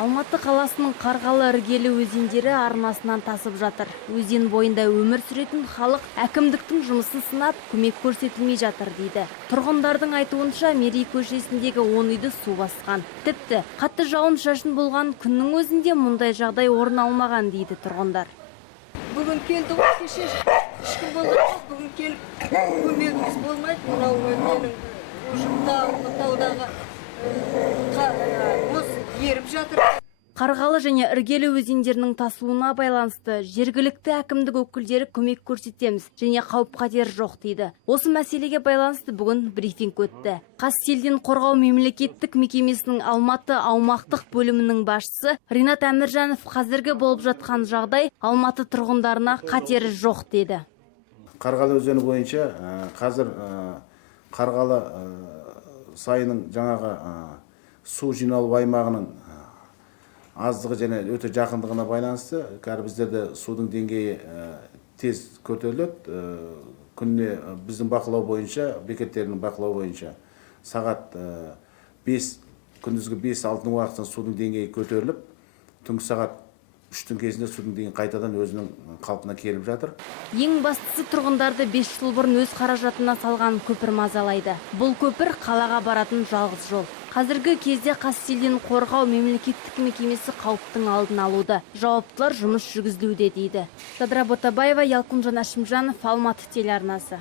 Алматы қаласының Қарғалы іргелі өзендері арнасынан тасып жатыр. Өзен бойында өмір сүретін халық әкімдіктің жұмысын сынап, көмек көрсетілмей жатыр дейді. Тұрғындардың айтуынша Мерей көшесіндегі 10 үйді су басқан. Тіпті қатты жауын-шашын болған күннің өзінде мұндай жағдай орын алмаған дейді тұрғындар. Бүгін келді ғой, кеше ешкім болған, бүгін келіп көмегіміз болмайды. Мынау менің ұжымтаудағы мұз еріп жатыр. Қарғалы және іргелі өзендерінің тасуына байланысты жергілікті әкімдік өкілдері көмек көрсетеміз және қауіп-қатер жоқ дейді. Осы мәселеге байланысты бүгін брифинг өтті. Қазселден қорғау мемлекеттік мекемесінің Алматы аумақтық бөлімінің басшысы Ринат Әміржанов қазіргі болып жатқан жағдай Алматы тұрғындарына қатері жоқ деді. Қарғалы өзені бойынша қазір Қарғалы сайының жаңағы су жиналу аймағының аздығы және өте жақындығына байланысты қазір біздерде судың деңгейі тез көтеріледі. Күніне біздің бақылау бойынша, бекеттерінің бақылау бойынша сағат 5, күндізгі 5-6 уақытын судың деңгейі көтеріліп, түнгі сағат 3-тің кезінде судың деңгейі қайтадан өзінің қалпына келіп жатыр. Ең бастысы тұрғындарды 5 жыл бұрын өз қаражатына салған көпір мазалайды. Бұл көпір қалаға баратын жалғыз жол. Қазіргі кезде Қазселден қорғау мемлекеттік мекемесі қауіптің алдын алуда. Жауаптылар жұмыс жүргізілуде дейді. Садра Ботабаева, Ялкунжан Ашимжанов, Алматы телеарнасы.